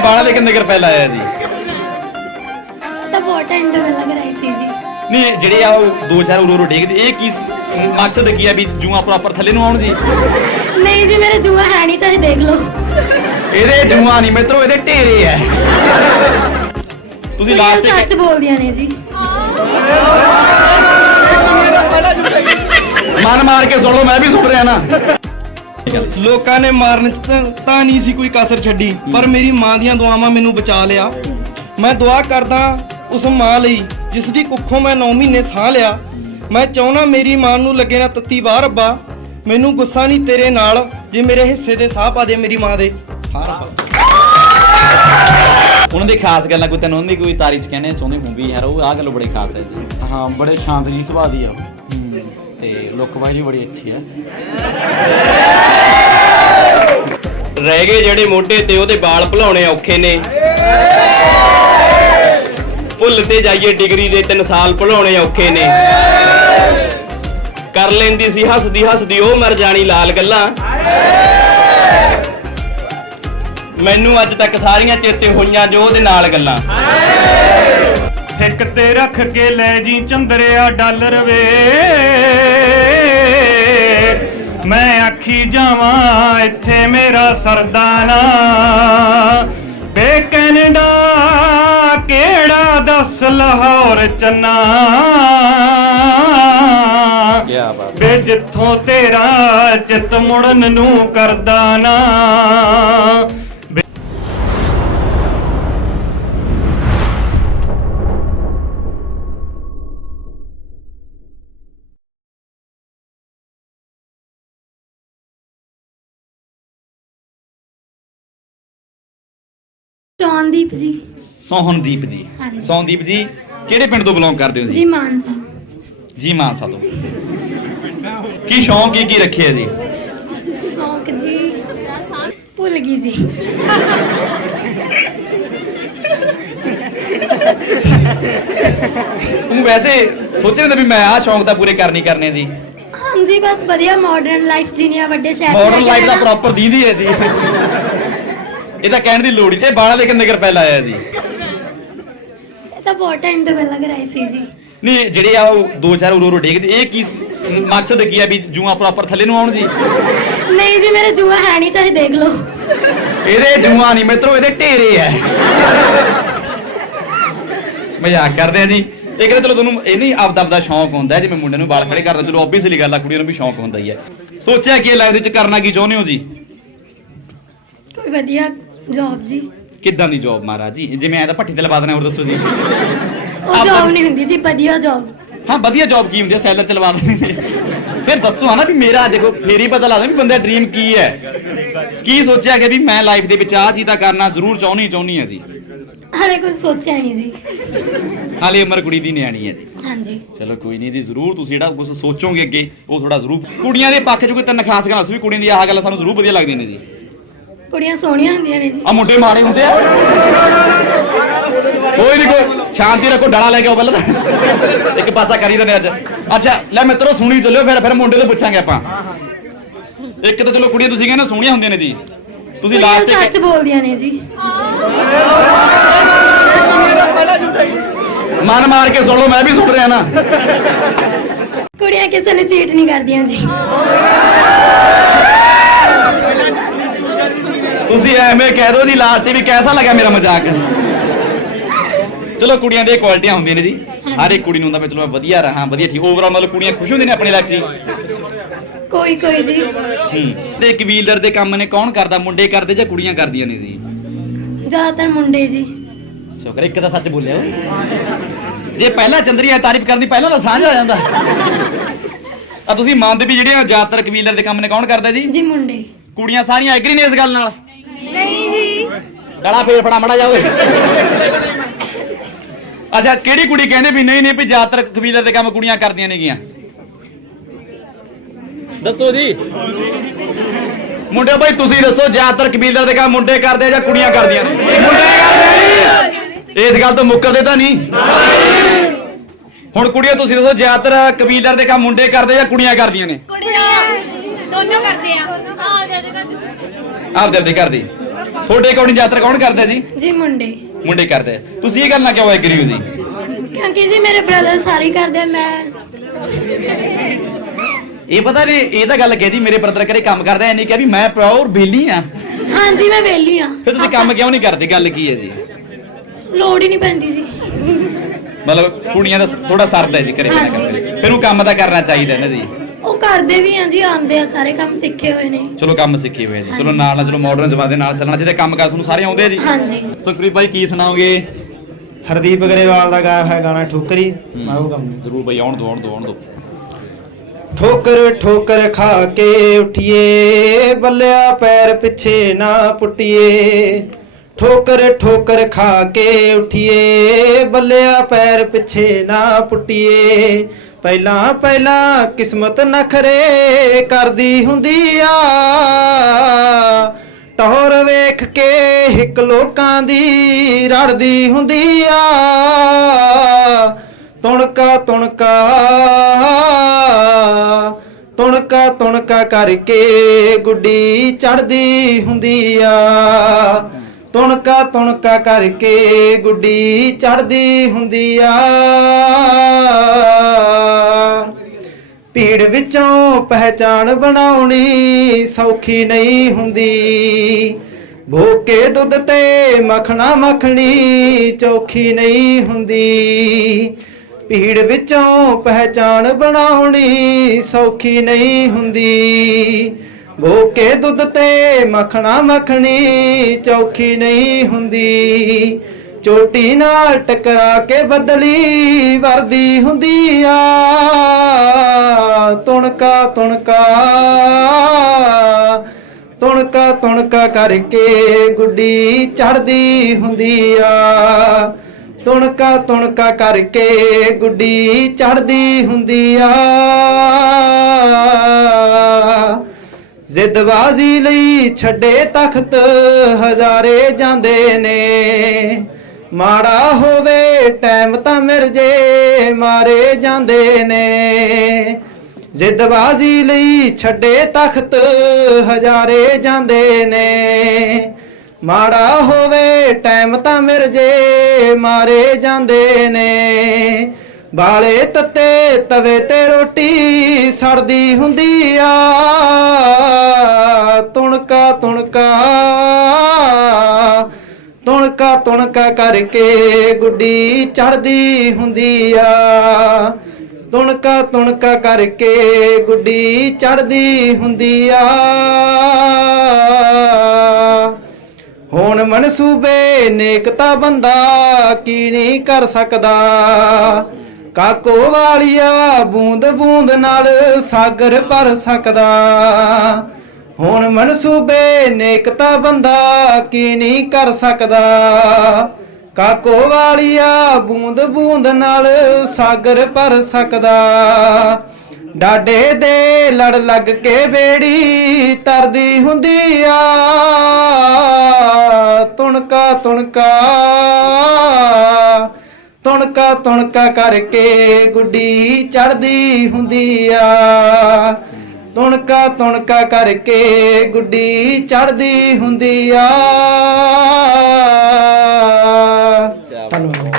ਬਾਲਾਂ ਦੇ ਕਿੰਨੇ ਕਰ ਪਹਿਲਾਂ ਆਇਆ ਜੀ? ਤਾਂ ਬਹੁਤ ਟਾਈਮ ਤੋਂ ਪਹਿਲਾਂ ਕਰਾਈ ਸੀ ਜੀ। ਨਹੀਂ ਜਿਹੜੇ ਆ ਉਹ ਦੋ ਚਾਰ ਉਰੋ ਉਰੋ ਡੇਗਦੇ ਇਹ ਕੀ ਮਕਸਦ ਕੀ ਆ ਵੀ ਜੂਆਂ ਪ੍ਰੋਪਰ ਥੱਲੇ ਨੂੰ ਆਉਣ ਜੀ ਨਹੀਂ ਜੀ ਮੇਰੇ ਜੂਆ ਹੈ ਨਹੀਂ ਚਾਹੇ ਦੇਖ ਲਓ। ਇਹਦੇ ਜੂਆਂ ਨਹੀਂ ਮਿੱਤਰੋ ਇਹਦੇ ਢੇਰੇ ਐ ਤੁਸੀਂ ਲਾਸਟ ਕੁੜੀਆਂ ਸੱਚ ਬੋਲਦੀਆਂ ਨੇ ਜੀ। ਮਨ ਮਾਰ ਕੇ ਸੁਣ ਲਓ ਮੈਂ ਵੀ ਸੁਣ ਰਿਹਾ ਨਾ। ਲੋਕਾਂ ਨੇ ਮਾਰਨ ਚ ਤਾਂ- ਤਾਂ ਨਹੀਂ ਸੀ ਕੋਈ ਕਸਰ ਛੱਡੀ ਪਰ ਮੇਰੀ ਮਾਂ ਦੀਆਂ ਦੁਆਵਾਂ ਮੈਨੂੰ ਬਚਾ ਲਿਆ। ਮੈਂ ਦੁਆ ਕਰਦਾ ਉਸ ਮਾਂ ਲਈ ਜਿਸ ਦੀ ਕੁੱਖੋਂ ਮੈਂ 9 ਮਹੀਨੇ ਸਾਹ ਲਿਆ। ਮੈਂ ਚਾਹਣਾ ਮੇਰੀ ਮਾਂ ਨੂੰ ਲੱਗੇ ਨਾ ਤੱਤੀ ਵਾਹ ਰੱਬਾ। ਮੈਨੂੰ ਗੁੱਸਾ ਨਹੀਂ ਤੇਰੇ ਨਾਲ ਜੇ ਮੇਰੇ ਹਿੱਸੇ ਦੇ ਸਾਹ ਪਾ ਦੇ ਮੇਰੀ ਮਾਂ ਦੇ। ਸਾਹ ਰੱਬਾ। ਉਹਨਾਂ ਦੀ ਖਾਸ ਗੱਲਾਂ ਕੋਈ ਤੈਨੂੰ ਉਹਨਾਂ ਦੀ ਕੋਈ ਤਾਰੀਫ ਕਹਿਣੇ ਚਾਹੁੰਦੇ ਹੋਂ ਵੀ ਯਾਰ ਉਹ ਆਹ ਗੱਲ ਬੜੀ ਖਾਸ ਹੈ ਜੀ। ਹਾਂ ਬੜੇ ਸ਼ਾਂਤ ਜੀ ਸੁਭਾਅ ਦੀ ਆ ਉਹ। ਤੇ ਲੁੱਕ ਵਾਈ ਵੀ ਬੜੀ ਅੱਛੀ ਹੈ ਰਹਿ ਗਏ ਜਿਹੜੇ ਮੋਢੇ ਤੇ ਉਹਦੇ ਵਾਲ ਭੁਲਾਉਣੇ ਔਖੇ ਨੇ। ਭੁੱਲ ਤੇ ਜਾਈਏ ਡਿਗਰੀ ਦੇ 3 ਸਾਲ ਭੁਲਾਉਣੇ ਔਖੇ ਨੇ। ਕਰ ਲੈਂਦੀ ਸੀ, ਹੱਸਦੀ ਹੱਸਦੀ ਉਹ ਮਰ ਜਾਣੀ ਲਾਲ ਗੱਲਾਂ। ਮੈਨੂੰ ਅੱਜ ਤੱਕ ਸਾਰੀਆਂ ਚੇਤੇ ਹੋਈਆਂ ਜੋ ਉਹਦੇ ਨਾਲ ਗੱਲਾਂ। ਹਿੱਕ ਤੇ ਰੱਖ ਕੇ ਲੈ ਜੀ ਚੰਦਰਿਆ ਡਾਲਰ ਵੇ। ਮੈਂ ਆਖੀ ਜਾਵਾਂ ਇੱਥੇ ਮੇਰਾ ਸਰਦਾਨਾ। ਬੇ ਕੈਨੇਡਾ ਕਿਹੜਾ ਦੱਸ ਲਾਹੌਰ ਚੰਨਾ? ਵੇ ਜਿੱਥੋਂ ਤੇਰਾ ਚਿੱਤ ਮੁੜਨ ਨੂੰ ਕਰਦਾ ਨਾ। ਚੌਨਦੀਪ ਜੀ। ਸੋਹਨਦੀਪ ਜੀ। ਹਾਂਜੀ। ਸੋਹਨਦੀਪ ਜੀ ਕਿਹੜੇ ਪਿੰਡ ਤੋਂ ਬਿਲੋਂਗ ਕਰਦੇ ਹੋ ਜੀ ਜੀ ਮਾਨਸਾ। ਜੀ ਮਾਨਸਾ ਤੋਂ। ਕੀ ਸ਼ੌਂਕ ਕੀ ਕੀ ਰੱਖਿਆ ਜੀ? ਸ਼ੌਂਕ ਜੀ ਭੁੱਲ ਗਈ ਜੀ। ਤੂੰ ਵੈਸੇ ਸੋਚਿਆ ਨਾ ਵੀ ਮੈਂ ਆਹ ਸ਼ੌਂਕ ਤਾਂ ਪੂਰੇ ਕਰਨੀ ਕਰਨੇ ਜੀ। ਹਾਂਜੀ ਬਸ ਵਧੀਆ ਮਾਡਰਨ ਲਾਈਫ ਜੀਣੀ ਆ ਵੱਡੇ ਸ਼ਹਿਰ 'ਚ ਮਾਡਰਨ ਰਹਿ ਕੇ ਲਾਈਫ ਦਾ ਨਾ। ਪ੍ਰੋਪਰ ਦੀਦੀ ਹੈ ਜੀ। ਇਹ ਤਾਂ ਕਹਿਣ ਦੀ ਲੋੜ ਹੀ ਨਹੀਂ। ਇਹ ਬਾਲਾਂ ਦੇ ਕਿੰਨੇ ਕਰ ਪਹਿਲਾਂ ਆਇਆ ਜੀ? ਇਹ ਤਾਂ ਬਹੁਤ ਟਾਈਮ ਤੋਂ ਪਹਿਲਾਂ ਕਰਾਈ ਸੀ ਜੀ। ਨਹੀਂ ਜਿਹੜੇ ਆ ਉਹ ਦੋ ਚਾਰ ਉਰੋ ਉਰੋ ਡੇਗਦੇ ਇਹ ਕੀ ਮਕਸਦ ਕੀ ਆ ਵੀ ਜੂਆਂ ਪ੍ਰੋਪਰ ਥੱਲੇ ਨੂੰ ਆਉਣ ਜੀ? ਨਹੀਂ ਜੀ ਮੇਰੇ ਜੂਆ ਹੈ ਨਹੀਂ ਚਾਹੇ ਦੇਖ ਲਓ। ਇਹਦੇ ਜੂਆਂ ਨਹੀਂ ਮਿੱਤਰੋ ਇਹਦੇ ਢੇਰੇ ਐ ਮਜ਼ਾਕ ਕਰਦੇ ਆ ਜੀ। ਤਾਂ ਚਲੋ ਤੁਹਾਨੂੰ ਇਹ ਨਹੀਂ ਆਪਦਾ ਆਪਦਾ ਸ਼ੌਂਕ ਹੁੰਦਾ ਹੈ, ਜਿਵੇਂ ਮੁੰਡੇ ਨੂੰ ਵਾਲ ਖੜੇ ਕਰਦਾ ਚਲੋ ਆਬਵੀਅਸਲੀ ਗੱਲ ਆ ਕੁੜੀਆਂ ਨੂੰ ਵੀ ਸ਼ੌਂਕ ਹੁੰਦਾ ਹੀ ਹੈ। ਸੋਚਿਆ ਕੀ ਲਾਈਫ ਵਿੱਚ ਕਰਨਾ ਕੀ ਚਾਹੁੰਦੇ ਹੋ ਜੀ? ਕੋਈ ਵਧੀਆ ਜੌਬ ਜੀ। ਕਿੱਦਾਂ ਦੀ ਜੌਬ ਮਹਾਰਾਜ ਜੀ? ਜਿਵੇਂ ਐ ਤਾਂ ਭੱਠੀ ਤੇ ਲਵਾ ਦੇਣਾ ਹੋਰ ਦੱਸੋ ਜੀ। ਉਹ ਜੌਬ ਨਹੀਂ ਹੁੰਦੀ ਜੀ ਵਧੀਆ ਜੌਬ ਹਾਂ ਵਧੀਆ ਜੌਬ ਕੀ ਹੁੰਦੀ ਹੈ ਸੈਲਰ ਚਲਵਾ ਦੇਣੀ ਫਿਰ ਦੱਸੋ ਹਨਾ ਵੀ ਮੇਰਾ ਦੇਖੋ ਫੇਰ ਹੀ ਪਤਾ ਲੱਗਦਾ ਵੀ ਬੰਦੇ ਡ੍ਰੀਮ ਕੀ ਹੈ। ਕੀ ਸੋਚਿਆ ਕਿ ਵੀ ਮੈਂ ਲਾਈਫ ਦੇ ਵਿੱਚ ਆਹ ਚੀਜ਼ ਤਾਂ ਕਰਨਾ ਜ਼ਰੂਰ ਚਾਹੁੰਦੀ ਚਾਹੁੰਦੀ ਹੈ ਜੀ। ਹਲੇ ਕੁਝ ਸੋਚਿਆ ਨਹੀਂ ਜੀ। ਹਾਲੇ ਉਮਰ ਕੁੜੀ ਦੀ ਨਿਆਣੀ ਹੈ ਜੀ। ਹਾਂਜੀ। ਚਲੋ ਕੋਈ ਨਹੀਂ ਜੀ ਜ਼ਰੂਰ ਤੁਸੀਂ ਜਿਹੜਾ ਕੁਝ ਸੋਚੋਗੇ ਅੱਗੇ ਉਹ ਥੋੜਾ ਜ਼ਰੂਰ ਕੁੜੀਆਂ ਦੇ ਪੱਖ 'ਚ ਕੋਈ ਤਿੰਨ ਖਾਸ ਗੱਲਾਂ ਸੀ ਵੀ ਕੁੜੀਆਂ ਦੀ ਆਹ ਗੱਲ ਸਾਨੂੰ ਜ਼ਰੂਰ ਵਧੀਆ ਲੱਗਦੀਆਂ ਨੇ ਜੀ। ਕੁੜੀਆਂ ਸੋਹਣੀਆਂ ਹੁੰਦੀਆਂ ਨੇ ਜੀ। ਆ ਮੁੰਡੇ ਮਾੜੇ ਹੁੰਦੇ ਆ। ਕੋਈ ਨਹੀਂ ਕੋਈ ਸ਼ਾਂਤੀ ਰੱਖੋ ਡਾਲਾ ਲੈ ਕੇ ਆਓ ਪਹਿਲਾਂ ਤਾਂ। ਇੱਕ ਪਾਸਾ ਕਰੀ ਦਿੰਦੇ ਅੱਜ। ਅੱਛਾ ਲੈ ਮਿੱਤਰੋ ਸੁਣੀ ਚੱਲਿਓ ਫਿਰ ਫਿਰ ਮੁੰਡੇ ਤੋਂ ਪੁੱਛਾਂਗੇ ਆਪਾਂ। ਇੱਕ ਤਾਂ ਚਲੋ ਕੁੜੀਆਂ ਤੁਸੀਂ ਕਹਿੰਦੇ ਸੋਹਣੀਆਂ ਹੁੰਦੀਆਂ ਨੇ ਜੀ। ਤੁਸੀਂ ਕੁੜੀਆਂ ਲਾਸਟ ਸੱਚ ਬੋਲਦੀਆਂ ਨੇ ਜੀ। ਮਨ ਮਾਰ ਕੇ ਸੁਣ ਲਓ ਮੈਂ ਵੀ ਸੁਣ ਰਿਹਾ ਨਾ। ਕੁੜੀਆਂ ਕਿਸੇ ਨੂੰ ਚੀਟ ਨਹੀਂ ਕਰਦੀਆਂ ਜੀ। ਤੁਸੀਂ ਐਵੇਂ ਕਹਿ ਦਿਓ ਜੀ ਲਾਸਟ ਤੇ ਵੀ ਕੈਸਾ ਲੱਗਾ ਮੇਰਾ ਮਜ਼ਾਕ? ਚਲੋ ਕੁੜੀਆਂ ਦੀਆਂ ਕੁਆਲਿਟੀਆਂ ਹੁੰਦੀਆਂ ਨੇ ਜੀ। ਹਰ ਇੱਕ ਕੁੜੀ ਨੂੰ ਹੁੰਦਾ ਵੀ ਚਲੋ ਮੈਂ ਵਧੀਆ ਰਹਾ ਵਧੀਆ ਠੀਕ ਓਵਰਆਲ ਮਤਲਬ ਕੁੜੀਆਂ ਖੁਸ਼ ਹੁੰਦੀਆਂ ਨੇ ਆਪਣੀ ਲਾਈਫ 'ਚ ਜੀ? ਕੋਈ ਕੋਈ ਜੀ। ਹੂੰ। ਤੇ ਕਬੀਲਦਾਰ ਦੇ ਕੰਮ ਨੇ ਕੌਣ ਕਰਦਾ ਮੁੰਡੇ ਕਰਦੇ ਜਾਂ ਕੁੜੀਆਂ ਕਰਦੀਆਂ ਨੇ ਜੀ? ਜ਼ਿਆਦਾਤਰ ਮੁੰਡੇ ਜੀ। ਸ਼ੁਕਰ ਇੱਕ ਤਾਂ ਸੱਚ ਬੋਲਿਆ। ਜੇ ਪਹਿਲਾਂ ਚੰਦਰੀ ਆ ਤਾਰੀਫ ਕਰਦੀ ਪਹਿਲਾਂ ਤਾਂ ਸਾਂਝ ਆ ਜਾਂਦਾ। ਆ ਤੁਸੀਂ ਮੰਨਦੇ ਵੀ ਜਿਹੜੀਆਂ ਜ਼ਿਆਦਾਤਰ ਕਬੀਲਦਾਰ ਦੇ ਕੰਮ ਨੇ ਕੌਣ ਕਰਦਾ ਜੀ? ਜੀ ਮੁੰਡੇ। ਕੁੜੀਆਂ ਸਾਰੀਆਂ ਐਗਰੀ ਨੇ ਇਸ ਗੱਲ ਨਾਲ? ਨਹੀਂ ਜੀ। ਗਲਾ ਫੇਰ ਫੜਾ ਮੜਾ ਜਾਓਗੇ ਅੱਛਾ ਕਿਹੜੀ ਕੁੜੀ ਕਹਿੰਦੇ ਵੀ ਨਹੀਂ ਨਹੀਂ ਵੀ ਜ਼ਿਆਦਾਤਰ ਕਬੀਲਦਾਰ ਦੇ ਕੰਮ ਕੁੜੀਆਂ ਕਰਦੀਆਂ ਨੇਗੀਆਂ? ਦੱਸੋ ਜੀ। ਮੁੰਡੇ ਭਾਈ ਤੁਸੀਂ ਦੱਸੋ ਜ਼ਿਆਦਾਤਰ ਕਬੀਲਦਾਰ ਦੇ ਕੰਮ ਮੁੰਡੇ ਕਰਦੇ ਆ ਜਾਂ ਕੁੜੀਆਂ ਕਰਦੀਆਂ ਨੇ? ਮੁੰਡੇ ਕਰਦੇ ਜੀ। ਇਸ ਗੱਲ ਤੋਂ ਮੁੱਕਰਦੇ ਤਾਂ ਨਹੀਂ? ਹੁਣ ਕੁੜੀਆਂ ਤੁਸੀਂ ਦੱਸੋ ਜ਼ਿਆਦਾਤਰ ਕਬੀਲਦਾਰ ਦੇ ਕੰਮ ਮੁੰਡੇ ਕਰਦੇ ਜਾਂ ਕੁੜੀਆਂ ਕਰਦੀਆਂ ਨੇ? ਕੁੜੀਆਂ ਦੋਨੋਂ ਕਰਦੇ ਆ। ਆਪਦੇ ਆਪਦੇ ਕਰਦੇ ਤੁਹਾਡੇ ਅਕੋਰਡਿੰਗ ਯਾਤਰਾ ਕੌਣ ਕਰਦਾ ਜੀ? ਜੀ ਮੁੰਡੇ। ਮੁੰਡੇ ਕਰਦੇ। ਆ। ਤੁਸੀਂ ਇਹ ਗੱਲ ਨਾਲ ਕਿਉਂ ਐਗਰੀ ਹੋ ਜੀ। ਕਿਉਂਕਿ ਜੀ ਮੇਰੇ ਬ੍ਰਦਰ ਸਾਰੇ ਕਰਦੇ ਆ, ਮੈਂ ਇਹ ਪਤਾ ਨਹੀਂ ਇਹ ਤਾਂ ਗੱਲ ਕਹਿਦੀ ਮੇਰੇ ਬ੍ਰਦਰ ਕਰੇ ਕੰਮ ਕਰਦਾ ਐ ਨਹੀਂ ਕਿਹਾ ਵੀ ਮੈਂ ਪ੍ਰਾਉਰ ਬੇਲੀ ਆ। ਹਾਂਜੀ ਮੈਂ ਵਿਹਲੀ ਆ। ਫਿਰ ਤੁਸੀਂ ਕੰਮ ਕਿਉਂ ਨਹੀਂ ਕਰਦੇ? ਗੱਲ ਕੀ ਹੈ ਜੀ? ਲੋੜ ਹੀ ਨਹੀਂ ਪੈਂਦੀ ਜੀ। ਮਤਲਬ ਕੁੜੀਆਂ ਦਾ ਥੋੜਾ ਸਰਦਾ ਹੈ ਜੀ ਕਰੇ ਹਾਂਜੀ। ਫਿਰ ਉਹ ਕੰਮ ਤਾਂ ਕਰਨਾ ਚਾਹੀਦਾ ਨਾ ਜੀ। ਉਹ ਕਰਦੇ ਵੀ ਆ ਜੀ ਆਉਂਦੇ ਆ ਸਾਰੇ ਕੰਮ ਸਿੱਖੇ ਹੋਏ ਨੇ। ਚਲੋ ਕੰਮ ਸਿੱਖੇ ਹੋਏ ਜੀ ਚਲੋ ਨਾਲ ਨਾਲ ਚਲੋ ਮਾਡਰਨ ਜ਼ਮਾਨੇ ਨਾਲ ਚੱਲਣਾ ਚਾਹੀਦਾ ਕੰਮ ਕਰ ਤੁਹਾਨੂੰ ਸਾਰੇ ਆਉਂਦੇ ਆ ਜੀ। ਹਾਂਜੀ। ਸੁਖਪ੍ਰੀਤ ਭਾਈ ਕੀ ਸੁਣਾਓਗੇ? ਹਰਦੀਪ ਗਰੇਵਾਲ ਦਾ ਗਾਇਆ ਹੋਇਆ ਗਾਣਾ ਠੋਕਰੀ। ਮੈਂ ਉਹ ਗਾਉਂਦਾ ਜ਼ਰੂਰ ਭਾਈ ਆਉਣ ਦੋ ਆਉਣ ਦੋ ਆਉਣ ਦੋ। ਠੋਕਰ ਠੋਕਰ ਖਾ ਕੇ ਉਠੀਏ ਬੱਲਿਆ ਪੈਰ ਪਿੱਛੇ ਨਾ ਪੁੱਟੀਏ। ਠੋਕਰ ਠੋਕਰ ਖਾ ਕੇ ਉਠੀਏ ਬੱਲਿਆ ਪੈਰ ਪਿੱਛੇ ਨਾ ਪੁੱਟੀਏ। ਪਹਿਲਾਂ ਪਹਿਲਾਂ ਕਿਸਮਤ ਨਖਰੇ ਕਰਦੀ ਹੁੰਦੀ ਆ। ਟੌਰ ਵੇਖ ਕੇ ਹਿੱਕ ਲੋਕਾਂ ਦੀ ਰੜਦੀ ਹੁੰਦੀ ਆ। ਤੁਣਕਾ ਤੁਣਕਾ ਤੁਣਕਾ ਤੁਣਕਾ ਕਰਕੇ ਗੁੱਡੀ ਚੜਦੀ ਹੁੰਦੀ ਆ। ਤੁਣਕਾ ਤੁਣਕਾ ਕਰਕੇ ਗੁੱਡੀ ਚੜਦੀ ਹੁੰਦੀ ਆ। ਭੀੜ ਵਿੱਚੋਂ ਪਹਿਚਾਣ ਬਣਾਉਣੀ ਸੌਖੀ ਨਹੀਂ ਹੁੰਦੀ। ਭੋਕੇ ਦੁੱਧ ਤੇ ਮੱਖਣਾ ਮੱਖਣੀ ਚੌਖੀ ਨਹੀਂ ਹੁੰਦੀ। ਭੀੜ ਵਿੱਚੋਂ ਪਹਿਚਾਣ ਬਣਾਉਣੀ ਸੌਖੀ ਨਹੀਂ ਹੁੰਦੀ। ਭੋਕੇ ਦੁੱਧ ਤੇ ਮੱਖਣਾ ਮੱਖਣੀ ਚੌਖੀ ਨਹੀਂ ਹੁੰਦੀ। ਚੋਟੀ ਨਾਲ ਟਕਰਾ ਕੇ ਬਦਲੀ ਵਰਦੀ ਹੁੰਦੀ ਆ। ਤੁਣਕਾ ਤੁਣਕਾ ਤੁਣਕਾ ਤੁਣਕਾ ਕਰਕੇ ਗੁੱਡੀ ਚੜਦੀ ਹੁੰਦੀ ਆ। ਤੁਣਕਾ ਤੁਣਕਾ ਕਰਕੇ ਗੁੱਡੀ ਚੜਦੀ ਹੁੰਦੀ ਆ। ਜ਼ਿੱਦਬਾਜ਼ੀ ਲਈ ਛੱਡੇ ਤਖਤ ਹਜ਼ਾਰੇ ਜਾਂਦੇ ਨੇ। ਮਾੜਾ ਹੋਵੇ ਟਾਈਮ ਤਾਂ ਮਿਰ ਜੇ ਮਾਰੇ ਜਾਂਦੇ ਨੇ। ਜ਼ਿੱਦਬਾਜ਼ੀ ਲਈ ਛੱਡੇ ਤਖਤ ਹਜ਼ਾਰੇ ਜਾਂਦੇ ਨੇ। ਮਾੜਾ ਹੋਵੇ ਟਾਈਮ ਤਾਂ ਮਿਰਜੇ ਮਾਰੇ ਜਾਂਦੇ ਨੇ। ਬਾਲੇ ਤੱਤੇ ਤਵੇ ਤੇ ਰੋਟੀ ਸੜਦੀ ਹੁੰਦੀ ਆ। ਤੁਣਕਾ ਤੁਣਕਾ ਤੁਣਕਾ ਤੁਣਕਾ ਕਰਕੇ ਗੁੱਡੀ ਚੜਦੀ ਹੁੰਦੀ ਆ। ਤੁਣਕਾ ਤੁਣਕਾ ਕਰਕੇ ਗੁੱਡੀ ਚੜਦੀ ਹੁੰਦੀ ਆ। ਹੁਣ ਮਨਸੂਬੇ ਨੇਕ ਤਾਂ ਬੰਦਾ ਕੀ ਨਹੀਂ ਕਰ ਸਕਦਾ। ਕਾਕੋ ਵਾਲੀਆ ਬੂੰਦ ਬੂੰਦ ਨਾਲ ਸਾਗਰ ਭਰ ਸਕਦਾ। ਹੁਣ ਮਨਸੂਬੇ ਨੇਕਤਾ ਬੰਦਾ ਕੀ ਨਹੀਂ ਕਰ ਸਕਦਾ। ਕਾਕੋ ਵਾਲੀਆ ਬੂੰਦ ਬੂੰਦ ਨਾਲ ਸਾਗਰ ਭਰ ਸਕਦਾ। ਡਾਡੇ ਦੇ ਲੜ ਲੱਗ ਕੇ ਬੇੜੀ ਤਰਦੀ ਹੁੰਦੀ ਆ। ਤੁਣਕਾ ਤੁਣਕਾ ਤੁਣਕਾ ਤੁਣਕਾ ਕਰਕੇ ਗੁੱਡੀ ਚੜਦੀ ਹੁੰਦੀ ਆ। ਤੁਣਕਾ ਤੁਣਕਾ ਕਰਕੇ ਗੁੱਡੀ ਚੜਦੀ ਹੁੰਦੀ ਆ। ਧੰਨਵਾਦ।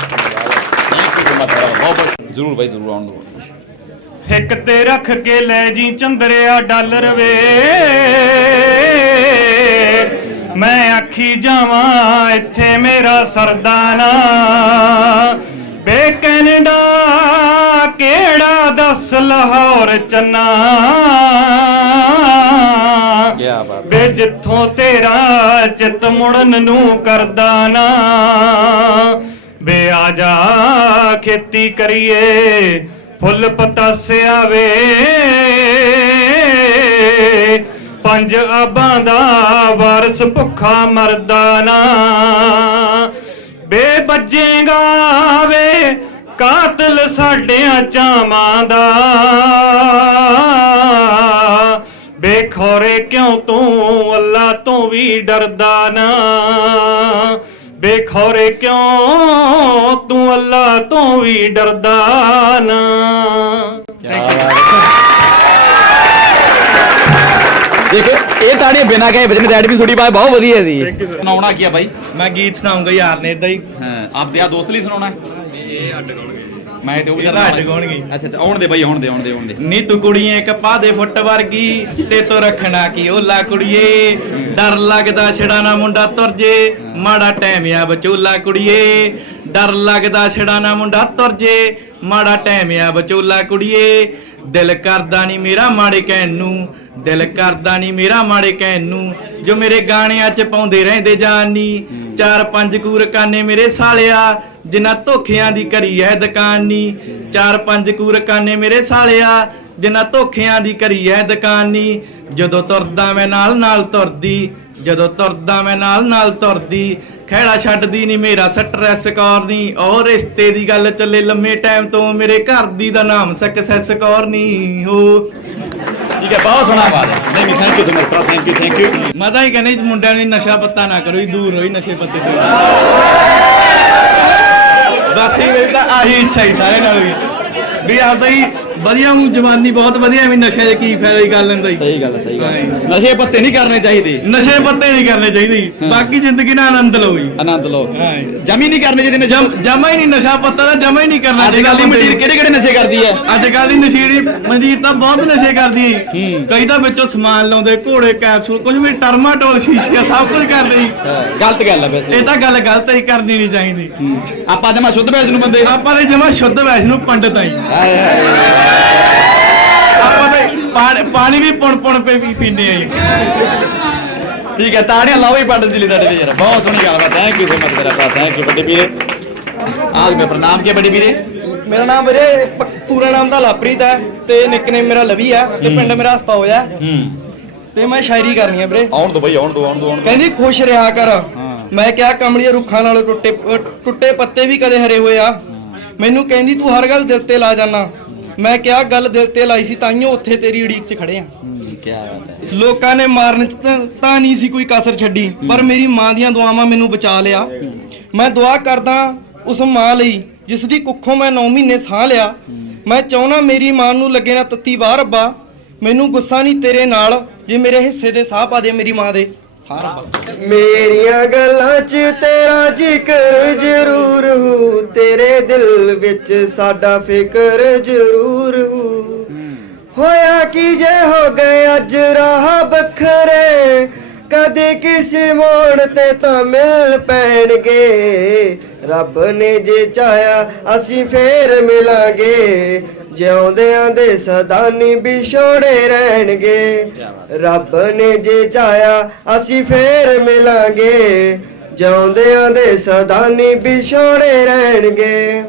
ਜ਼ਰੂਰ ਭਾਈ ਜ਼ਰੂਰ ਆਉਣ ਦੋ ਹਿੱਕ ਤੇ ਰੱਖ ਕੇ ਲੈ ਜੀ ਚੰਦਰਿਆ ਡਾਲਰ ਵੇ। ਮੈਂ ਆਖੀ ਜਾਵਾਂ ਇੱਥੇ ਮੇਰਾ ਸਰਦਾਨਾ। ਬੇ ਕੈਨੇਡਾ ਕਿਹੜਾ ਦੱਸ ਲਾਹੌਰ ਚੰਨਾ? ਬੇ ਜਿੱਥੋਂ ਤੇਰਾ ਚਿੱਤ ਮੁੜਨ ਨੂੰ ਕਰਦਾ ਨਾ। ਬੇ ਆ ਜਾ ਖੇਤੀ ਕਰੀਏ। ਫੁੱਲ ਪਤਾਸਿਆ ਵੇ ਪੰਜ ਆਬਾਂ ਦਾ ਵਾਰਸ ਭੁੱਖਾ ਮਰਦਾ ਨਾ। ਬੇ ਬੱਜੇਗਾ ਵੇ ਕਾਤਲ ਸਾਡਿਆਂ ਚਾਵਾਂ ਦਾ। ਬੇਖੋਰੇ ਕਿਉਂ ਤੂੰ, ਅੱਲਾ ਤੋਂ ਵੀ ਡਰਦਾ ਨਾ। ਬੇਖੋਰੇ ਕਿਉਂ? ਤੂੰ ਅੱਲਾ ਤੋਂ ਵੀ ਡਰਦਾ ਨਾ। ਦੇਖੋ ਇਹ ਤਾੜੀਆਂ ਬਿਨਾ ਕਹੇ ਵਜਨ ਰੈਡ ਵੀ ਥੋੜੀ ਬਾਤ ਬਹੁਤ ਵਧੀਆ ਸੀ। ਸੁਣਾਉਣਾ ਕੀ ਆ ਬਾਈ? ਮੈਂ ਗੀਤ ਸੁਣਾਉਂਗਾ ਯਾਰ ਨੇ ਇਦਾਂ ਹੀ। ਹਾਂ ਆਪਦੇ ਆ ਦੋਸਤ ਲਈ ਸੁਣਾਉਣਾ? ਹੈ ਇਹ ਅੱਡ ਗਾਉਣਗੇ। ਮੈਂ ਤੇ ਉਹ ਵੀ ਅੱਡ ਗਾਉਣਗੇ। ਅੱਛਾ ਅੱਛਾ ਆਉਣ ਦੇ ਬਾਈ ਆਉਣ ਦੇ ਆਉਣ ਦੇ ਆਉਣ ਦੇ ਨੀ ਤੂੰ ਕੁੜੀਏ ਕਪਾ ਦੇ ਫੁੱਟ ਵਰਗੀ ਤੇ ਤੋ ਰੱਖਣਾ ਕੀ ਓਲਾ ਕੁੜੀਏ? ਡਰ ਲੱਗਦਾ ਛੜਾ ਨਾ ਮੁੰਡਾ ਤੁਰ ਜੇ ਮਾੜਾ ਟਾਈਮ ਆ ਬਚੋਲਾ ਕੁੜੀਏ। ਡਰ ਲੱਗਦਾ ਛੜਾ ਨਾ ਮੁੰਡਾ ਤੁਰ ਜੇ, ਮਾੜਾ ਟਾਈਮ ਆ ਬਚੋਲਾ ਕੁੜੀਏ। ਦਿਲ ਕਰਦਾ ਨਹੀਂ ਮੇਰਾ ਮਾੜੇ ਕਹਿਣ ਨੂੰ, ਦਿਲ ਕਰਦਾ ਨਹੀਂ ਮੇਰਾ ਮਾੜੇ ਕਹਿਣ ਨੂੰ। ਜੋ ਮੇਰੇ ਗਾਣਿਆਂ 'ਚ ਪਾਉਂਦੇ ਰਹਿੰਦੇ ਜਾਨੀ, ਚਾਰ ਪੰਜ ਕੂਰ ਮੇਰੇ ਸਾਲਿਆ ਜਿਨ੍ਹਾਂ ਧੋਖਿਆਂ ਦੀ ਕਰੀ ਐ ਦੁਕਾਨੀ। ਚਾਰ ਪੰਜ ਕੂਰਕਾਨੇ ਮੇਰੇ ਸਾਲਿਆ ਜਿਨ੍ਹਾਂ ਧੋਖਿਆਂ ਦੀ ਕਰੀ ਐ ਦੁਕਾਨੀ। ਜਦੋਂ ਤੁਰਦਾ ਮੈਂ ਨਾਲ ਨਾਲ ਤੁਰਦੀ, ਜਦੋਂ ਤੁਰਦਾ ਮੈਂ ਨਾਲ ਨਾਲ ਤੁਰਦੀ ਖਹਿੜਾ ਛੱਡਦੀ ਨਹੀਂ ਮੇਰਾ ਸਟ੍ਰੈਸ ਕੌਰ ਨਹੀਂ ਔਰ ਰਿਸ਼ਤੇ ਦੀ ਗੱਲ ਚੱਲੇ ਲੰਮੇ ਟਾਈਮ ਤੋਂ ਮੇਰੇ ਘਰ ਦੀ ਦਾ ਨਾਮ ਸਕਸੈਸ ਕੌਰ ਨਹੀਂ ਹੋ। ਠੀਕ ਹੈ ਬਹੁਤ ਸੋਹਣਾ ਆਵਾਜ਼ ਨਹੀਂ ਨਹੀਂ thank you so much thank you thank you ਮੈਂ ਤਾਂ ਹੀ ਕਹਿੰਦਾ ਜੀ ਮੁੰਡਿਆਂ ਨੂੰ ਨਸ਼ਾ ਪੱਤਾ ਨਾ ਕਰੋ ਜੀ ਦੂਰ ਹੋਈ ਨਸ਼ੇ ਪੱਤੇ ਤੋਂ। ਬਸ ਇਹ ਮੇਰੀ ਤਾਂ ਆਹੀ ਇੱਛਾ ਹੀ ਸਾਰੇ ਨਾਲ ਵੀ। ਵੀ ਆਪਦਾ ਹੀ ਵਧੀਆ ਹੂੰ ਜਵਾਨੀ ਬਹੁਤ ਵਧੀਆ ਐਵੇਂ ਨਸ਼ੇ ਦੇ ਕੀ ਫਾਇਦਾ ਹੀ ਕਰ ਲੈਂਦਾ ਜੀ। ਸਹੀ ਗੱਲ ਹੈ, ਸਹੀ ਗੱਲ ਹੈ। ਨਸ਼ੇ ਪੱਤੇ ਨਹੀਂ ਕਰਨੇ ਚਾਹੀਦੇ। ਨਸ਼ੇ ਪੱਤੇ ਨਹੀਂ ਕਰਨੇ ਚਾਹੀਦੇ। ਜੀ। ਬਾਕੀ ਜ਼ਿੰਦਗੀ ਨਾਲ ਆਨੰਦ ਲਓ ਜੀ। ਆਨੰਦ ਲਓ। ਹਾਂ। ਜਮੀ ਨਹੀਂ ਕਰਨੇ ਜਿਹਦੇ ਨਸ਼ਾ ਜਮ ਜਮਾ ਹੀ ਨਹੀਂ ਨਸ਼ਾ ਪੱਤਾ ਦਾ ਜਮਾ ਹੀ ਨਹੀਂ ਕਰਨਾ ਅੱਜ ਕੱਲ ਦੀ ਮੰਡੀਰ ਕਿਹੜੇ ਕਿਹੜੇ ਨਸ਼ੇ ਕਰਦੀ ਹੈ? ਅੱਜ ਕੱਲ ਦੀ ਨਸ਼ੀੜੀ ਮੰਜੀਰ ਤਾਂ ਬਹੁਤ ਨਸ਼ੇ ਕਰਦੀ ਹੈ। ਕਈ ਤਾਂ ਵਿੱਚੋਂ ਸਮਾਨ ਲਾਉਂਦੇ ਘੋੜੇ ਕੈਪਸੂਲ ਕੁਝ ਵੀ ਟਰਮਾਟੋਲ ਸ਼ੀਸ਼ੀਆ ਸਭ ਕੁਝ ਕਰਦੇ ਜੀ। ਗਲਤ ਗੱਲ ਹੈ ਵੈਸੇ। ਇਹ ਤਾਂ ਗੱਲ ਗਲਤ ਹੀ ਕਰਨੀ ਨਹੀਂ ਚਾਹੀਦੀ। ਆਪਾਂ ਜਮਾ ਸ਼ੁੱਧ ਵੈਸ ਨੂੰ ਬੰਦੇ। ਆਪਾਂ ਦੇ ਜਮਾ ਸ਼ੁੱਧ ਵੈਸ਼ ਨੂੰ ਪੰਡਤ ਆਈ ਹਾਏ ਹਾਏ। ਆਪਾਂ ਤੇ ਪਾਣੀ- ਵੀ ਪੁਣ ਪੁਣ ਪੇ ਵੀ ਪੀਂਦੇ ਆ ਜੀ। ਠੀਕ ਹੈ ਤਾੜੀਆਂ ਲਾਓ ਹੀ ਪੰਡਤ ਜੀ ਲਈ ਸਾਡੇ ਲਈ ਯਾਰ ਬਹੁਤ ਸੋਹਣੀ ਗੱਲ ਹੈ ਥੈਂਕ ਯੂ ਸੋ ਮਚ ਤੇਰਾ ਭਰਾ ਥੈਂਕ ਯੂ ਵੱਡੇ ਵੀਰੇ। ਆਜ ਮੇਰਾ ਪ੍ਰਣਾਮ ਕੀ ਵੱਡੇ ਵੀਰੇ? ਮੇਰਾ ਨਾਮ ਵੀਰੇ ਪੂਰਾ ਨਾਮ ਤਾਂ ਲਾਪ੍ਰੀਤ ਹੈ ਤੇ ਨਿਕਨੇਮ ਮੇਰਾ ਲਵੀ ਹੈ ਤੇ ਪਿੰਡ ਮੇਰਾ ਹਸਤੌਜ ਹੈ। ਹੂੰ। ਤੇ ਮੈਂ ਸ਼ਾਇਰੀ ਕਰਨੀ ਹੈ ਵੀਰੇ। ਆਉਣ ਦੋ ਬਈ ਆਉਣ ਦੋ ਆਉਣ ਦੋ। ਕਹਿੰਦੀ ਖੁਸ਼ ਰਿਹਾ ਕਰ। ਮੈਂ ਕਿਹਾ ਕਮਲੀਏ ਰੁੱਖਾਂ ਨਾਲੋਂ ਟੁੱਟੇ ਟੁੱਟੇ ਪੱਤੇ ਵੀ ਕਦੇ ਹਰੇ ਹੋਏ ਆ। ਮੈਨੂੰ ਕਹਿੰਦੀ ਤੂੰ ਹਰ ਗੱਲ ਦਿਲ ਤੇ ਲਾ ਜਾਣਾ ਮੈਂ ਕਿਹਾ ਗੱਲ ਦਿਲ ਤੇ ਲਾਈ ਸੀ ਤਾਈਓ ਉੱਥੇ ਤੇਰੀ ਉਡੀਕ 'ਚ ਖੜੇ ਆ। ਹੂੰ ਕੀ ਬਾਤ ਹੈ। ਲੋਕਾਂ ਨੇ ਮਾਰਨ 'ਚ ਤਾਂ- ਤਾਂ ਨਹੀਂ ਸੀ ਕੋਈ ਕਸਰ ਛੱਡੀ ਪਰ ਮੇਰੀ ਮਾਂ ਦੀਆਂ ਦੁਆਵਾਂ ਮੈਨੂੰ ਬਚਾ ਲਿਆ। ਮੈਂ ਦੁਆ ਕਰਦਾ ਉਸ ਮਾਂ ਲਈ ਜਿਸ ਦੀ ਕੁੱਖੋਂ ਮੈਂ 9 ਮਹੀਨੇ ਸਾਹ ਲਿਆ। ਮੈਂ ਚਾਹਣਾ ਮੇਰੀ ਮਾਂ ਨੂੰ ਲੱਗੇ ਨਾ ਤੱਤੀ ਬਾਹ ਰੱਬਾ। ਮੈਨੂੰ ਗੁੱਸਾ ਨਹੀਂ ਤੇਰੇ ਨਾਲ ਜੇ ਮੇਰੇ ਹਿੱਸੇ ਦੇ ਸਾਹ ਪਾ ਦੇ ਮੇਰੀ ਮਾਂ ਦੇ। ਮੇਰੀਆਂ ਗੱਲਾਂ 'ਚ ਤੇਰਾ ਜ਼ਿਕਰ ਜ਼ਰੂਰ ਹੂ ਤੇਰੇ ਦਿਲ ਵਿੱਚ ਸਾਡਾ ਫਿਕਰ ਜ਼ਰੂਰ ਹੂ। ਹੋਇਆ ਕੀ ਜੇ ਹੋ ਗਏ ਅੱਜ ਰਾਹ ਬਖਰੇ ਕਦੇ ਕਿਸੇ ਮੋੜ ਤੇ ਤਾਂ ਮਿਲ ਪੈਣਗੇ। ਰੱਬ ਨੇ ਜੇ ਚਾਹਿਆ, ਅਸੀਂ ਫੇਰ ਮਿਲਾਂਗੇ। ਜਿਉਂਦਿਆਂ ਦੇ ਸਦਾ ਨਹੀਂ ਵਿਛੋੜੇ ਰਹਿਣਗੇ। ਰੱਬ ਨੇ ਜੇ ਚਾਹਿਆ, ਅਸੀਂ ਫੇਰ ਮਿਲਾਂਗੇ। ਜਿਉਂਦਿਆਂ ਦੇ ਸਦਾ ਨਹੀਂ ਵਿਛੋੜੇ ਰਹਿਣਗੇ।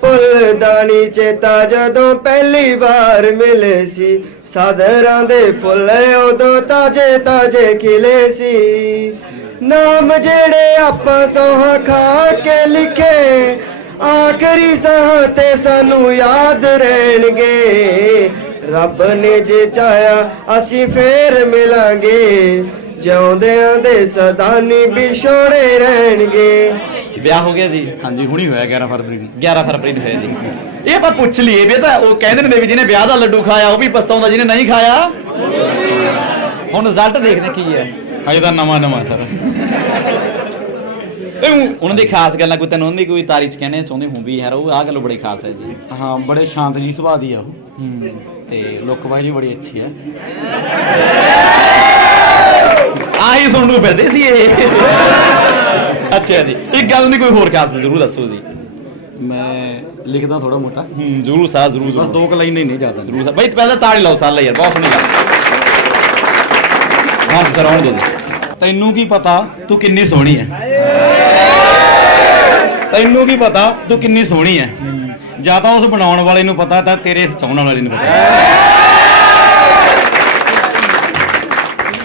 ਭੁੱਲਦਾ ਨੀ ਚੇਤਾ ਜਦੋਂ ਪਹਿਲੀ ਵਾਰ ਮਿਲੇ ਸੀ। ਸਾਦਰਾਂ ਦੇ ਫੁੱਲ ਉਦੋਂ ਤਾਜੇ ਤਾਜੇ ਖਿਲੇ ਸੀ। ਨਾਮ ਜਿਹੜੇ ਆਪਾਂ ਸੋਹਾਂ ਖਾ ਕੇ ਲਿਖੇ, ਆਖਰੀ ਸਾਹ ਤੇ ਸਾਨੂੰ ਯਾਦ ਰਹਿਣਗੇ। ਰੱਬ ਨੇ ਜੇ ਚਾਹਿਆ ਅਸੀਂ ਫੇਰ ਮਿਲਾਂਗੇ, ਜਿਉਂਦਿਆਂ ਦੇ ਸਦਾ ਨਹੀਂ ਵਿਛੋੜੇ ਰਹਿਣਗੇ। ਵਿਆਹ ਹੋ ਗਿਆ ਜੀ। ਹਾਂਜੀ ਹੁਣੀ ਹੋਇਆ 11 ਫਰਵਰੀ ਨੂੰ। 11 ਫਰਵਰੀ ਨੂੰ ਹੋਇਆ ਜੀ। ਇਹ ਆਪਾਂ ਪੁੱਛ ਲਈਏ ਵੀ ਇਹ ਤਾਂ ਉਹ ਕਹਿੰਦੇ ਨੇ ਵੀ ਜਿਹਨੇ ਵਿਆਹ ਦਾ ਲੱਡੂ ਖਾਇਆ ਉਹ ਵੀ ਪਛਤਾਉਂਦਾ ਜਿਹਨੇ ਨਹੀਂ ਖਾਇਆ। ਹੁਣ ਰਿਜ਼ਲਟ ਦੇਖਦੇ ਕੀ ਹੈ। ਹਜੇ ਤਾਂ ਨਵਾਂ ਨਵਾਂ ਸਰ। ਉਹਨਾਂ ਦੀ ਖਾਸ ਗੱਲਾਂ ਕੋਈ ਤੈਨੂੰ ਉਹਦੀ ਕੋਈ ਤਾਰੀਫ ਕਹਿਣੇ ਚਾਹੁੰਦੇ ਹੋ ਵੀ ਯਾਰ ਉਹ ਆਹ ਗੱਲ ਬੜੀ ਖਾਸ ਹੈ ਜੀ। ਹਾਂ ਬੜੇ ਸ਼ਾਂਤ ਜੀ ਸੁਭਾਅ ਦੀ ਆ ਉਹ। ਹੂੰ। ਤੇ ਲੁੱਕ ਵਾਈਜ਼ ਵੀ ਬੜੀ ਅੱਛੀ ਹੈ। ਆਹੀ ਸੁਣਨ ਨੂੰ ਫਿਰਦੇ ਸੀ ਇਹ। ਅੱਛਾ ਜੀ। ਇੱਕ ਗੱਲ ਨਹੀਂ ਕੋਈ ਹੋਰ ਖਾਸ ਜ਼ਰੂਰ ਦੱਸੋ ਜੀ। ਮੈਂ ਲਿਖਦਾ ਥੋੜਾ ਮੋਟਾ। ਹੂੰ ਜ਼ਰੂਰ ਸਾਹ ਜ਼ਰੂਰ ਬਸ ਦੋ ਕੁ ਲਾਈਨਾਂ ਹੀ ਨਹੀਂ ਜ਼ਿਆਦਾ। ਜ਼ਰੂਰ ਸਰ ਬਈ ਪਹਿਲਾਂ ਤਾੜੀ ਲਾਓ ਸਾਲ ਯਾਰ ਬਹੁਤ ਸੋਹਣੀ ਗੱਲ। ਹਾਂ ਸਰ ਆਉਣ ਦਿਓ ਜੀ। ਤੈਨੂੰ ਕੀ ਪਤਾ ਤੂੰ ਕਿੰਨੀ ਸੋਹਣੀ ਹੈ ਤੈਨੂੰ ਕੀ ਪਤਾ ਤੂੰ ਕਿੰਨੀ ਸੋਹਣੀ ਹੈ ਜਾਂ ਤਾਂ ਉਸ ਬਣਾਉਣ ਵਾਲੇ ਨੂੰ ਪਤਾ ਤਾਂ ਤੇਰੇ ਸਚਾਉਣ ਵਾਲੇ ਨੂੰ ਪਤਾ।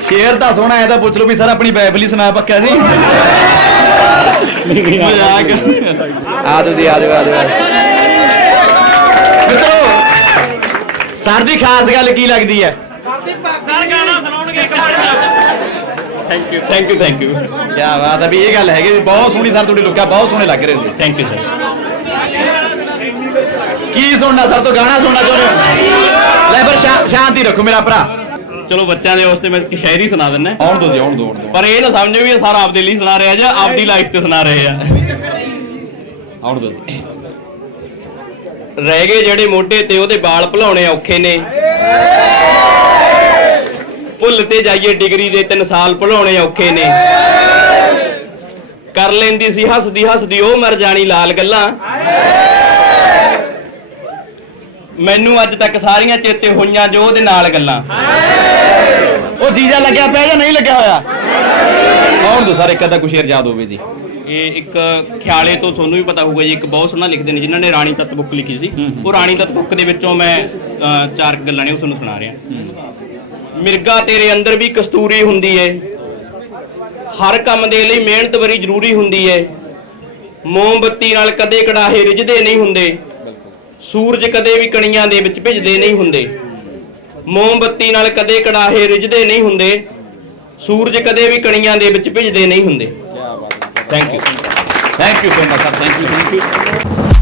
ਸ਼ੇਰ ਤਾਂ ਸੋਹਣਾ ਹੈ ਤਾਂ ਪੁੱਛ ਲਓ ਵੀ ਸਰ ਆਪਣੀ ਬਾਈਬਲ ਹੀ ਸੁਣਾ ਪੱਕਾ ਜੀ। ਮਜ਼ਾਕ ਆ ਜੀ ਆ ਜਾਓ ਆ ਜਾਓ। ਮਿੱਤਰੋ ਸਰ ਦੀ ਖਾਸ ਗੱਲ ਕੀ ਲੱਗਦੀ ਹੈ? Thank you thank you thank you ਕੀ ਬਾਤ ਹੈ ਵੀ ਇਹ ਗੱਲ ਹੈਗੀ ਵੀ ਬਹੁਤ ਸੋਹਣੀ ਸਰ ਤੁਹਾਡੀ ਲੁੱਕਾ ਬਹੁਤ ਸੋਹਣੇ ਲੱਗ ਰਹੇ ਸੀ ਥੈਂਕ ਯੂ ਸਰ ਕੀ ਸੁਣਨਾ ਸਰ ਤੋਂ ਗਾਣਾ ਸੁਣਨਾ ਚਾਹੁੰਦੇ ਹੋ? ਲੈ ਫਿਰ ਸ਼ਾ- ਸ਼ਾਂਤੀ ਰੱਖੋ ਮੇਰਾ ਭਰਾ। ਚਲੋ ਬੱਚਿਆਂ ਦੇ ਵਾਸਤੇ ਮੈਂ ਇੱਕ ਸ਼ਾਇਰੀ ਸੁਣਾ ਦਿੰਦਾ। ਆਉਣ ਦੋ ਜੀ ਆਉਣ ਦੋ ਆਉਣ ਦਿਓ। ਪਰ ਇਹ ਨਾ ਸਮਝੋ ਵੀ ਇਹ ਸਾਰਾ ਆਪਦੇ ਲਈ ਸੁਣਾ ਰਿਹਾ ਜਾਂ ਆਪਦੀ ਲਾਈਫ ਤੇ ਸੁਣਾ ਰਹੇ ਆ। ਆਉਣ ਦੋ ਜੀ। ਰਹਿ ਗਏ ਜਿਹੜੇ ਮੋਢੇ ਤੇ ਉਹਦੇ ਵਾਲ ਭੁਲਾਉਣੇ ਔਖੇ ਨੇ। ਭੁੱਲ ਤੇ ਜਾਈਏ ਡਿਗਰੀ ਦੇ 3 ਸਾਲ ਭੁਲਾਉਣੇ ਔਖੇ ਨੇ। ਕਰ ਲੈਂਦੀ ਸੀ ਹੱਸਦੀ ਹੱਸਦੀ ਉਹ ਮਰ ਜਾਣੀ ਲਾਲ ਗੱਲਾਂ। ਮੈਨੂੰ ਅੱਜ ਤੱਕ ਸਾਰੀਆਂ ਚੇਤੇ ਹੋਈਆਂ ਜੋ ਉਹਦੇ ਨਾਲ ਗੱਲਾਂ। ਉਹ ਜੀਜਾ ਲੱਗਿਆ ਪਿਆ ਜਾਂ ਨਹੀਂ ਲੱਗਿਆ ਹੋਇਆ? ਆਉਣ ਦੋ ਸਾਰੇ ਇੱਕ ਅੱਧਾ ਕੁਛ ਯਾਦ ਹੋਵੇ ਜੀ। ਇਹ ਇੱਕ ਖਿਆਲੇ ਤੋਂ ਤੁਹਾਨੂੰ ਵੀ ਪਤਾ ਹੋਊਗਾ ਜੀ ਇੱਕ ਬਹੁਤ ਸੋਹਣਾ ਲਿਖਦੇ ਨੇ ਜਿਨ੍ਹਾਂ ਨੇ ਰਾਣੀ ਤੱਤ ਬੁੱਕ ਲਿਖੀ ਸੀ। ਉਹ ਰਾਣੀ ਤੱਤ ਬੁੱਕ ਦੇ ਵਿੱਚੋਂ ਮੈਂ ਚਾਰ ਗੱਲਾਂ ਨੇ ਉਹ ਤੁਹਾਨੂੰ ਸੁਣਾ ਰਿਹਾ। ਮਿਰਗਾ ਤੇਰੇ ਅੰਦਰ ਵੀ ਕਸਤੂਰੀ ਹੁੰਦੀ ਏ। ਹਰ ਕੰਮ ਦੇ ਲਈ ਮਿਹਨਤ ਬੜੀ ਜ਼ਰੂਰੀ ਹੁੰਦੀ ਏ। ਮੋਮਬੱਤੀ ਨਾਲ ਕਦੇ ਕੜਾਹੇ ਰਿਝਦੇ ਨਹੀਂ ਹੁੰਦੇ। ਸੂਰਜ ਕਦੇ ਵੀ ਕਣੀਆਂ ਦੇ ਵਿੱਚ ਭਿੱਜਦੇ ਨਹੀਂ ਹੁੰਦੇ। ਮੋਮਬੱਤੀ ਨਾਲ ਕਦੇ ਕੜਾਹੇ ਰਿਝਦੇ ਨਹੀਂ ਹੁੰਦੇ। ਸੂਰਜ ਕਦੇ ਵੀ ਕਣੀਆਂ ਦੇ ਵਿੱਚ ਭਿੱਜਦੇ ਨਹੀਂ ਹੁੰਦੇ। Thank you thank you so much sir thank you thank you